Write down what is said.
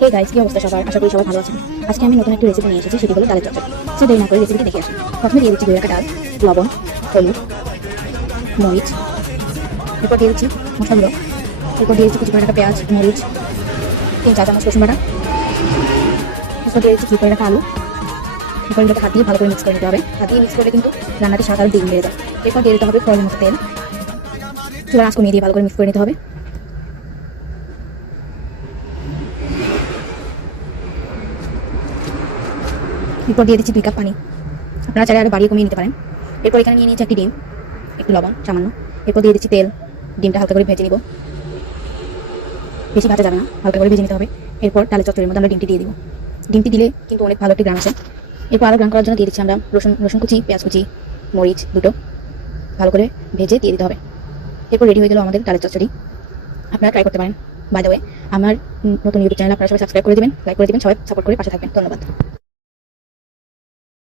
Hey guys, কি অবস্থা সবার? আশা করি সবাই ভালো আছেন। আজকে আমি নতুন একটা রেসিপি নিয়ে এসেছি, সেটি হলো ডালের চচ্চড়ি। সো দেরি না করে রেসিপিটি দেখে আসি। প্রথমে দিয়ে দিচ্ছি ধুয়ে রাখা ডাল, লবণ, হলুদ, মরিচ, এরপর দিয়ে দিচ্ছি মশলাগুলো, এরপর দিয়ে দিচ্ছি কুচি করে রাখা পেঁয়াজ, মরিচ, 3 চা চামচ রসুন বাটা, এরপর দিয়ে দিচ্ছি কুচি করে রাখা আলু। এরপর এটাকে হাত দিয়ে ভালো করে মিক্স করে নিতে হবে। হাত দিয়ে মিক্স করলে কিন্তু রান্নাটি স্বাদ আরও দ্বিগুণ বেড়ে যায়। এরপর দিয়ে দিতে হবে পরিমাণ মতো তেল, চুলার আঁচ কমিয়ে দিয়ে ভালো করে মিক্স করে নিতে হবে। এরপর দিয়ে দিচ্ছি 2 কাপ পানি। আপনারা চাইলে আরও বাড়িয়ে কমিয়ে নিতে পারেন। এরপর এখানে নিয়ে নিয়েছি একটি ডিম, একটু লবণ সামান্য। এরপর দিয়ে দিচ্ছি তেল, ডিমটা হালকা করে ভেজে নিব, বেশি ভাজা যাবে না, হালকা করে ভেজে নিতে হবে। এরপর ডালের চচ্চড়ির মধ্যে আমরা ডিমটি দিয়ে দিব। ডিমটি দিলে কিন্তু অনেক ভালো একটি গ্রাম আছে। এরপর আরও গ্রাম করার জন্য দিয়ে দিচ্ছি আমরা রসুন কুচি, পেঁয়াজ কুচি, মরিচ দুটো ভালো করে ভেজে দিয়ে দিতে হবে। এরপর রেডি হয়ে গেল আমাদের ডালের চচ্চড়ি। আপনারা ট্রাই করতে পারেন। বাই দ্য ওয়ে, আমার নতুন ইউটিউব চ্যানেল আপনারা সবাই সাবস্ক্রাইব করে দিবেন, লাইক করে দিবেন, সবাই সাপোর্ট করে পাশে থাকবেন। ধন্যবাদ।